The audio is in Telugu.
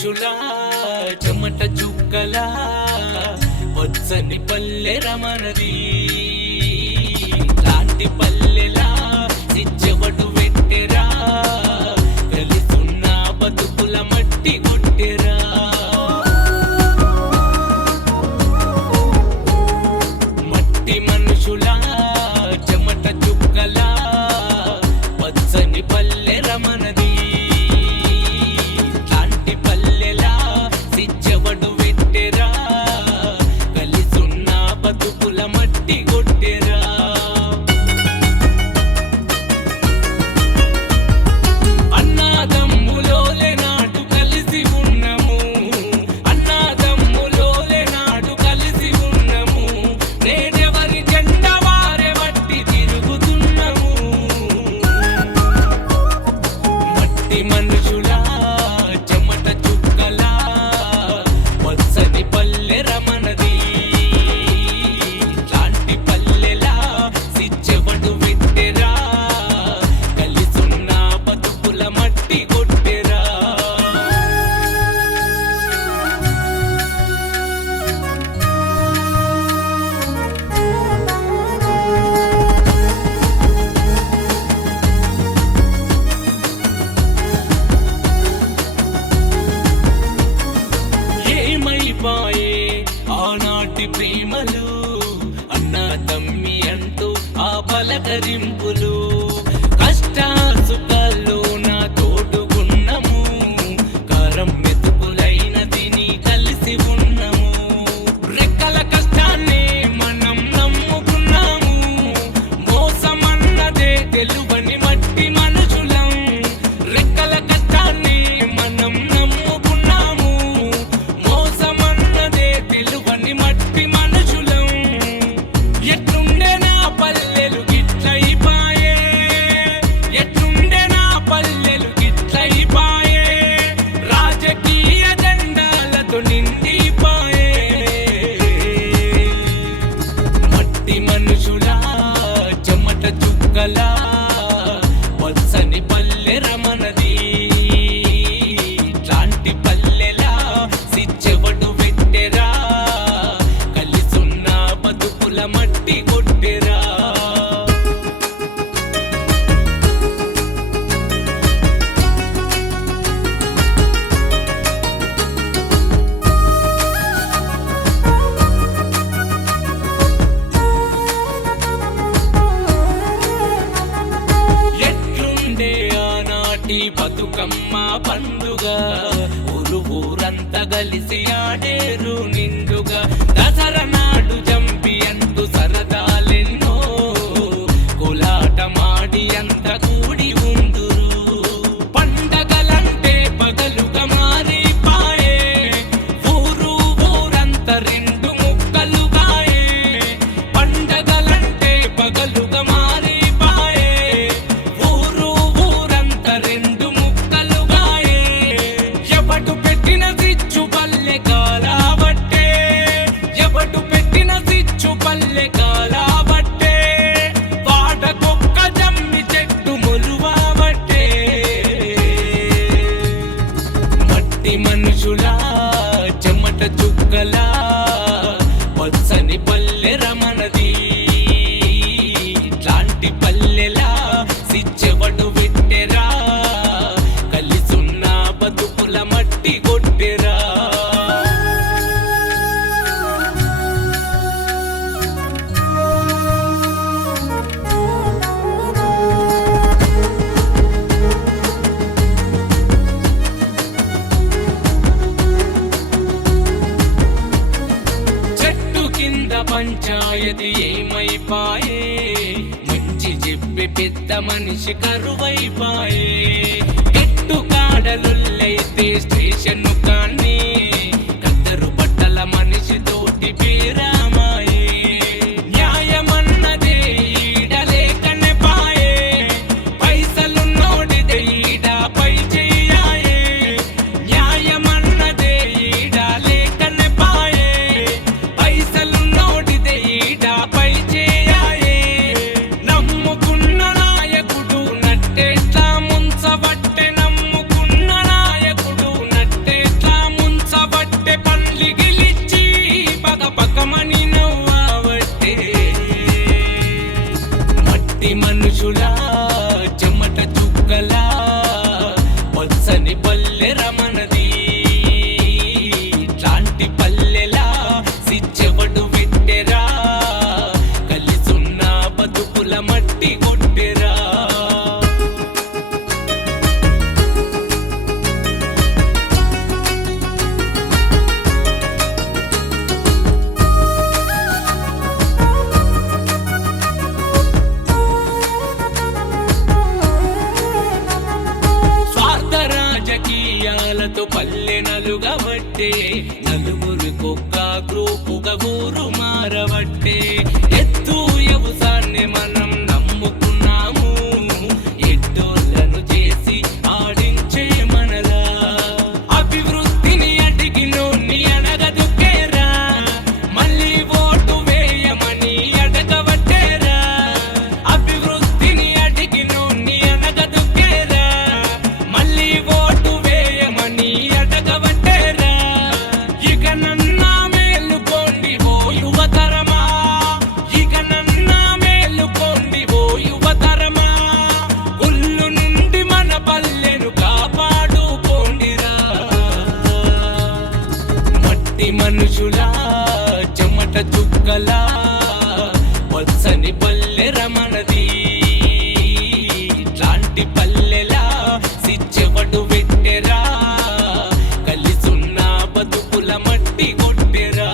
మనుషులా చెమట చుక్కలా వచ్చని పల్లె రమణది లాంటి పల్లెలా సిచ్చెవడు వెట్టెరా కలిసున్న బతుకుల మట్టి కొట్టెరా మట్టి మనుషులా చెమట చుక్కలా వచ్చని పల్లె రమణది మనుషులా చెమట చుక్కలా వచ్చని పల్లె రమణది లాంటి పల్లెలా సిచ్చెవడు వెట్టెరా కలిసున్న బతుకుల మట్టి కొట్టెరా ఆనాటి ప్రేమలు అన్న తమ్మి అంటూ ఆ పలకరింపులు కష్ట సుఖాల్లో నా తోడుగున్నము కారం మెతుకులైన తిని కలిసి ఉన్నము రెక్కల కష్టాన్ని మనం నమ్ముకున్నాము మోసమన్నదే తెలువని మట్టి మనుషులం రెక్కల కష్టాన్ని మనం నమ్ముకున్నాము మోసమన్నదే తెలువని మట్టి మనుషులం ఎట్లుండే నా పల్లెలు గిట్లయిపాయే ఎట్లుండే నా పల్లెలు గిట్లయిపాయే రాజకీయ జెండాలతో నిండిపాయే మట్టి మనుషులా చెమట చుక్కలా వచ్చని పల్లె రమణది లాంటి పల్లెలా సిచ్చెవడు వెట్టెరా కలిసున్న బతుకుల మట్టి కొట్టెరా ఎట్లుండే ఆనాటి బతుకమ్మ పండుగ ఊరంతా కలిసి ఆడేరు నిండుగా దసరా నాడు జంపి అంటూ సరదాలెన్నో కోలాటమాడి అంత కూడి ఉందురు పండగలంటే పగలుగా మారిపాయే ఊరంతా రెండు ముక్కలుగాయే పండగలంటే పగలుగా మారిపాయే ఊరంతా రెండు ముక్కలుగాయే ఎవడు పెట్టిన సిచ్చు పల్లె కాలాబట్టే ఎవడు పెట్టిన సిచ్చు పల్లె కాలాబట్టే వాడకొక్క జమ్మి చెట్టు మొలువాబట్టే మట్టి మనుషులా చెమట చుక్కలా వచ్చని పల్లె రమణది లాంటి పల్లెలా సిచ్చెవడు వెట్టెరా కలిసున్న బతుకుల మట్టి కొట్టెరా చెట్టు కింద పంచాయతీ ఏమైపాయే మంచి చెప్పి పెద్ద మనిషి కరువైపాయే ఎట్టు కాడలుల్లైతే స్టేషన్ కానీ కద్దరు బట్టల మనిషి తోటి పేరామాయే న్యాయమన్నదే ఈడలేకనే పాయే పైసలున్నోడిదే ఈడ పై చెయ్యాయే న్యాయమన్నదే ఈడలేకనే పాయే పైసలున్నోడిదే ఈడ పై చెయ్యాయే నమ్ముకున్న నాయకుడు నట్టేట్లా ముంచబట్టే నమ్ముకున్న నాయకుడు నట్టే పల్లె రమణది ఇట్లాంటి పల్లెలా సిచ్చెవడు పెట్టెరా కలిసున్న బతుకుల మట్టి కొట్టెరా రాజకీయాలతో పల్లె నలుగబట్టే నలుగురికొక్క గ్రూపుగా ఊరు మారబట్టే ఎత్తు వ్యవసాన్ని మనం నమ్ముకున్నాము ఎడ్డోళ్ళను చేసి ఆడించే మనలా అభివృద్ధిని అడిగినోన్ని అడగదుకేరా మళ్ళీ ఓటు వేయమని అడగబట్టేరా అభివృద్ధిని అడిగినోన్ని అడగదుకేరా మళ్ళీ ఓటు వేయమని అడగబట్టేరా ఇక నన్నా మేలుకోండి ఓ యువతరమా ఇక నన్నా మేలుకోండి ఓ యువతరమా ఉల్లు నుండి మన పల్లెను కాపాడుకోండిరా మట్టి మనుషులా చెమట చుక్కలా పచ్చని పల్లె రమణది ఇట్లాంటి పల్లెలా సిచ్చెవడు పెట్టెరా కలిసున్న బతుకుల మట్టి కొట్టెరా